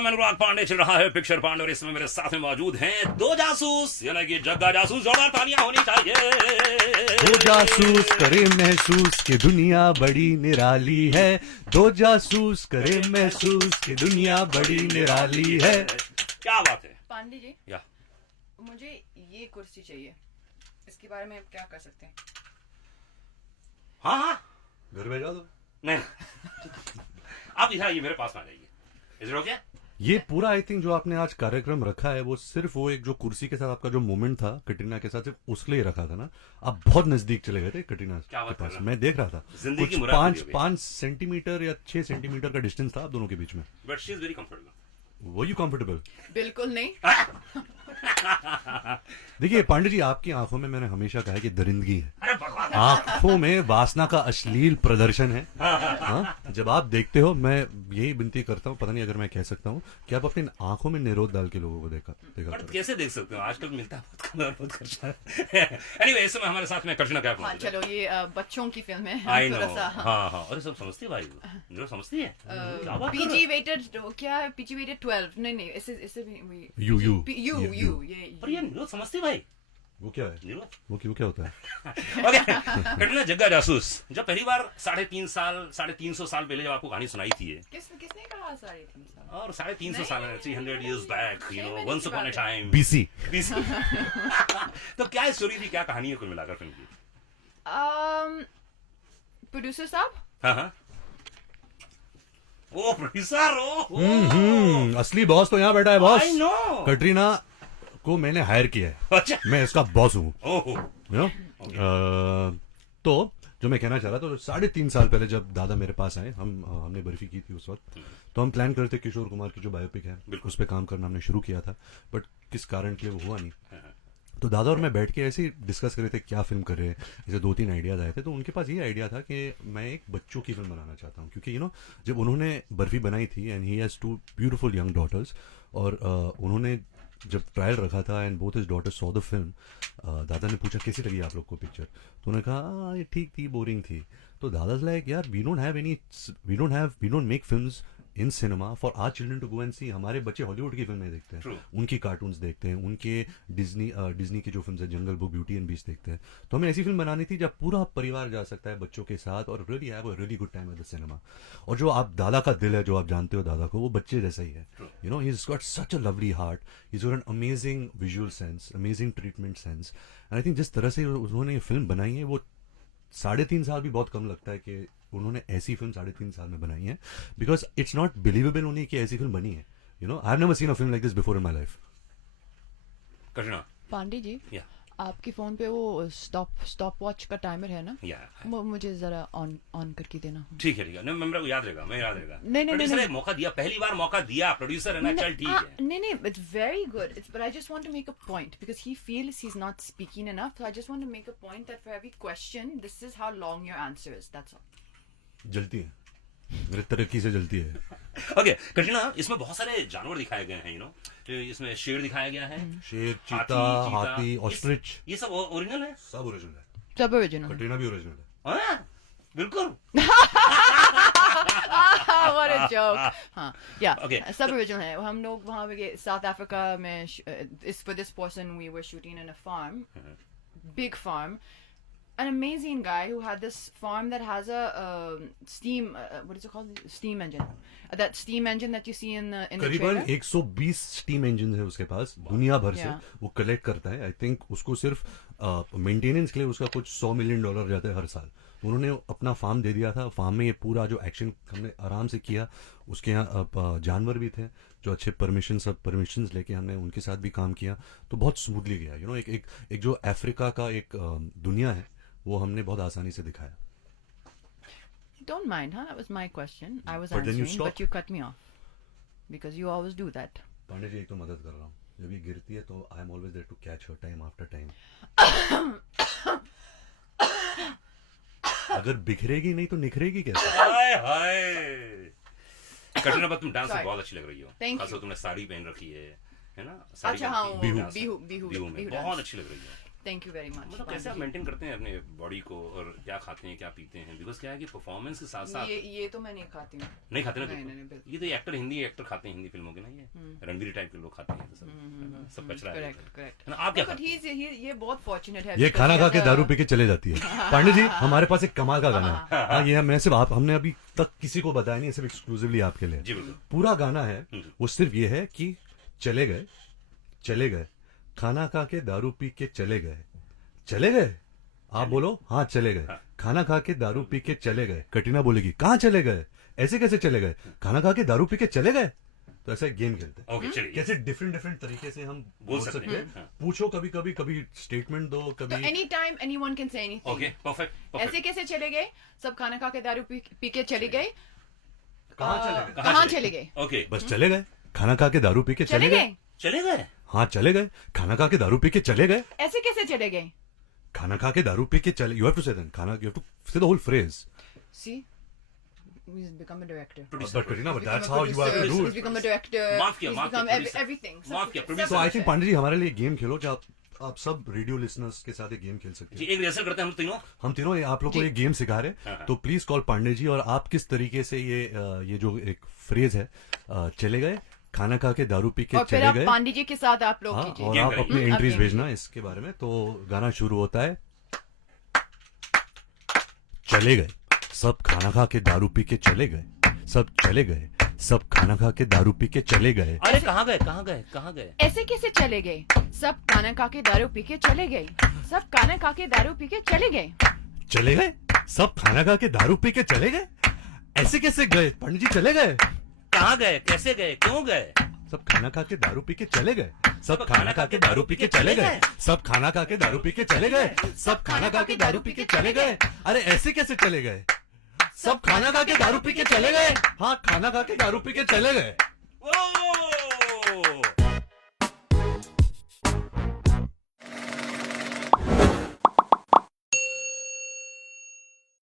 नाम अनुराग पांडे, चल रहा है पिक्चर पांडे और इसमें मेरे साथ में मौजूद हैं दो जासूस, यानी कि जग्गा जासूस। जोरदार तालियां होनी चाहिए। दो जासूस करे महसूस कि दुनिया बड़ी निराली है। दो जासूस करे महसूस कि दुनिया बड़ी निराली है। क्या बात है पांडे जी, या मुझे ये कुर्सी चाहिए, इसके बारे में आप क्या कर सकते हैं? हाँ हाँ घर भेजा दो। नहीं आप इधर आइए, मेरे पास आ जाइए। इधर हो क्या? ये पूरा आई थिंक जो आपने आज कार्यक्रम रखा है वो सिर्फ वो एक जो कुर्सी के साथ आपका जो मोमेंट था कटरीना के साथ, सिर्फ उसके लिए रखा था ना। आप बहुत नजदीक चले गए थे कटरीना क्या के बात पास, कर रहा मैं देख रहा था। जिंदगी कुछ की मुराद पूरी हो गई। 5 सेंटीमीटर या 6 सेंटीमीटर का डिस्टेंस था आप दोनों के बीच में। But she is very comfortable. वो यू कंफर्टेबल? बिल्कुल नहीं। देखिए पांडे जी, आपकी आंखों में मैंने हमेशा कहा है कि दरिंदगी है। अरे भगवान, आंखों में वासना का अश्लील प्रदर्शन है। हाँ, जब आप देखते हो, मैं यही विनती करता हूँ, पता नहीं अगर मैं कह सकता हूँ कि आप अपनी आंखों में निरोध डाल के लोगों को देखा बट करो। कैसे देख सकते हो, आजकल मिलता है बहुत कम और बहुत खर्चा है। एनीवे, इस समय हमारे साथ में कटरीना कैफ हाँ मौजूद है। चलो, ये बच्चों की फिल्म है। आई नो, थोड़ा सा हाँ हाँ, अरे सब समझती है भाई, जो समझती है। क्या बात कर रहे हो? पीजी वेटेड, क्या है? PG weighted 12। नहीं, इससे भी यू ये पर ये निरोध समझती है भाई, वो क्या है? निरोध। वो क्या होता है? ओके कटरीना, जग्गा जासूस, जब पहली बार 350 साल पहले जब आपको कहानी सुनाई थी ये, किसने कहा 350 साल? और 350 साल, 300 years back, you know, once upon a time BC. तो क्या स्टोरी थी, क्या कहानी है कुल मिलाकर फिल्म की? प्रोड्यूसर साहब, हाँ हाँ, ओ प्रोड्यूसर, ओ असली बॉस तो यहाँ बैठा है बॉस। I know. कटरीना को मैंने हायर किया है, अच्छा, मैं इसका बॉस हूँ। ओह You know? तो जो मैं कहना चाह रहा था, तो 3.5 साल पहले जब दादा मेरे पास आए, हमने बर्फी की थी उस वक्त, तो हम प्लान करते किशोर कुमार की जो बायोपिक है उस पर काम करना हमने शुरू किया था, बट किस कारण के लिए वो हुआ नहीं। तो दादा और मैं बैठ के ऐसे ही डिस्कस कर रहे थे क्या फिल्म कर रहे हैं। जैसे 2-3 आइडियाज आए थे, तो उनके पास ये आइडिया था कि मैं एक बच्चों की फिल्म बनाना चाहता हूँ, क्योंकि जब उन्होंने बर्फी बनाई थी, and he has 2 beautiful young daughters, और उन्होंने जब ट्रायल रखा था and both his daughters saw the film, दादा ने पूछा कैसी लगी आप लोग को पिक्चर, तो उन्होंने कहा ये ठीक थी, बोरिंग थी। तो दादा लाइक यार, we don't make films in cinema for our children to go and see. हमारे बच्चे हॉलीवुड की फिल्में देखते हैं, True. उनकी कार्टून्स देखते हैं, उनके डिज्नी की जो फिल्म है जंगल बुक, ब्यूटी एंड बीस्ट देखते हैं। तो हमें ऐसी फिल्म बनानी थी जब पूरा परिवार जा सकता है बच्चों के साथ और really have a really good time at the cinema. और जो आप दादा का दिल है, जो आप जानते हो दादा को, वो बच्चे जैसा ही है। He is got such a lovely heart, is got an amazing visual sense, amazing treatment sense, and I think जिस तरह से उन्होंने ये फिल्म बनाई है, वो 3.5 साल भी बहुत कम लगता है कि उन्होंने ऐसी फिल्म 3.5 साल में बनाई है, बिकॉज इट्स नॉट बिलीवेबल उन्हीं की ऐसी फिल्म बनी है। I have never seen a film like this before in my life. Katrina, Pandey ji, या आपके फोन पे वो स्टॉप वॉच का टाइमर है ना? या मुझे जरा ऑन करके देना। ठीक है, नहीं, मेरे को याद रहेगा, मैं याद रहेगा। नहीं, प्रोड्यूसर नहीं। एक मौका दिया, पहली बार मौका दिया, प्रोड्यूसर है ना, चल ठीक है। नहीं, it's very good. But I just want to make a point because he feels he's not speaking enough. So I just want to make a point that for every question, this is how long your answer is. That's all. जलती है, मेरे तरक्की से जलती है। Okay Katrina, इसमें बहुत सारे जानवर दिखाए गए हैं, इसमें शेर दिखाया गया है, शेर, चीता, हाथी, ऑस्ट्रिच, ये सब ओरिजिनल है। सब ओरिजिनल है। सब original. कटरीना भी ओरिजिनल है। हाँ, बिल्कुल। What a joke. हाँ, yeah. Okay. सब original है। हम लोग वहाँ पे South Africa में for this person we were shooting in a farm, big farm. An amazing guy who had this farm that has a steam, what is it called? Steam engine. That steam engine that you see in the करीबन trailer. 120 steam engine है उसके पास दुनिया भर से। Yeah. वो collect करता है, I think उसको सिर्फ मेंटेनेंस के लिए उसका कुछ $100 मिलियन जाता है हर साल। उन्होंने अपना फार्म दे दिया था, फार्म में ये पूरा जो एक्शन हमने आराम से किया। उसके यहाँ जानवर भी थे जो अच्छे परमिशंस लेके हमने उनके साथ भी काम किया, तो बहुत स्मूथली गया। एक जो अफ्रीका का एक दुनिया है, वो हमने बहुत आसानी से दिखाया। Don't mind, huh? That was my question. I was But then you answering, stopped. but you cut me off because you always do that. Pandey ji, एक तो मदद कर रहा हूँ, जब ये गिरती है तो I am always there to catch her time after time. अगर बिखरेगी नहीं तो निखरेगी कैसे? हाय हाय कटरीना, बस तुम डांस में Sorry. बहुत अच्छी लग रही हो। Thank you. तुमने साड़ी पहन रखी है ना? साड़ी अच्छा, पहन हाँ, के बिहू, डांस है। बिहू में डांस। बहुत अच्छी लग रही है। Thank you very much. मतलब कैसे आप मेंटेन करते हैं अपने बॉडी को और क्या खाते हैं क्या पीते हैं? बिकॉज क्या है कि परफॉर्मेंस के साथ साथ ये तो मैं नहीं खाती हूँ. नहीं खाते ना नहीं, बिल्कुल? नहीं, बिल्कुल. ये तो एक्टर हिंदी एक्टर खाते हैं हिंदी फिल्मों के ना, ये रणवीर टाइप के लोग खाते हैं, तो सब है ना, सब कचरा है। Correct. है ना? आप क्या But खाते हैं? ये बहुत fortunate है. ये because खाना he खा has के a- दारू पी के चले जाती है. पांडे जी, हमारे पास एक कमाल का गाना है. हाँ, ये मैं सिर्फ हमने अभी तक किसी को बताया नहीं, सिर्फ एक्सक्लूसिवली आपके लिए. जी बिल्कुल. पूरा गाना है वो सिर्फ ये है कि चले गए खाना खा के दारू पी के चले गए. आप बोलो हाँ चले गए. खाना खा के दारू पी के चले गए. कटरीना बोलेगी कहाँ चले गए, ऐसे कैसे चले गए, खाना खा के दारू पी के चले गए. तो ऐसा एक गेम खेलते हैं. ओके चलिए. कैसे डिफरेंट तरीके से हम बोल सकते हैं. हाँ. पूछो, कभी स्टेटमेंट दो, तो कभी anytime anyone can say anything. Okay perfect. ऐसे कैसे चले गए, सब खाना खा के दारू पी के चले गए. कहाँ कहाँ चले गए. ओके बस चले गए. खाना खा के दारू पी के चले गए. चले गए. हाँ चले गए. खाना खा के दारू पी के चले गए. ऐसे कैसे चले गए. खाना खा के दारू पी के चले. You have to say that. You have to say the whole phrase. See, he's become a director. But Katrina, but He's that's become how a you have to producer, do He's it. become a director. माफ किया, He's माफ किया, become producer. everything. माफ किया, सब producer. So I कुछ think है. पांडे जी हमारे लिए गेम खेलो, जो आप सब रेडियो लिसनर्स के साथ एक गेम खेल सकते जी हैं. एक रिहर्सल करते हैं हम तीनों. हम तीनों आप लोग को जी. एक गेम सिखा रहे हाँ, हैं. तो प्लीज कॉल पांडे जी, और आप किस तरीके से ये जो एक फ्रेज है, चले गए, खाना खा के दारू पी के और फिर चले आप गए. पांडे जी के साथ आप लोग हाँ, कीजिए. और गेम आप करेंगे. अपने आप एंट्रीज गेम. भेजना इसके बारे में. तो गाना शुरू होता है. चले गए सब खाना खा के दारू पी के चले गए. सब चले गए, सब खाना खा के दारू पी के चले गए. अरे कहाँ गए. ऐसे कैसे चले गए, सब खाना खा के दारू पी के चले गए. सब खाना खा के दारू पी के चले गए. चले गए सब खाना खा के दारू पी के चले गए. ऐसे कैसे गए पंडित जी, चले गए. कहाँ गए, कैसे गए, क्यों गए. सब खाना खा के दारू पी के चले गए. सब खाना खा के दारू पी के चले गए. सब खाना खा के दारू पी के चले गए. सब खाना खा के दारू पी के चले गए. अरे ऐसे कैसे चले गए, सब खाना खा के दारू पी के चले गए. हाँ, खाना खा के दारू पी के चले गए.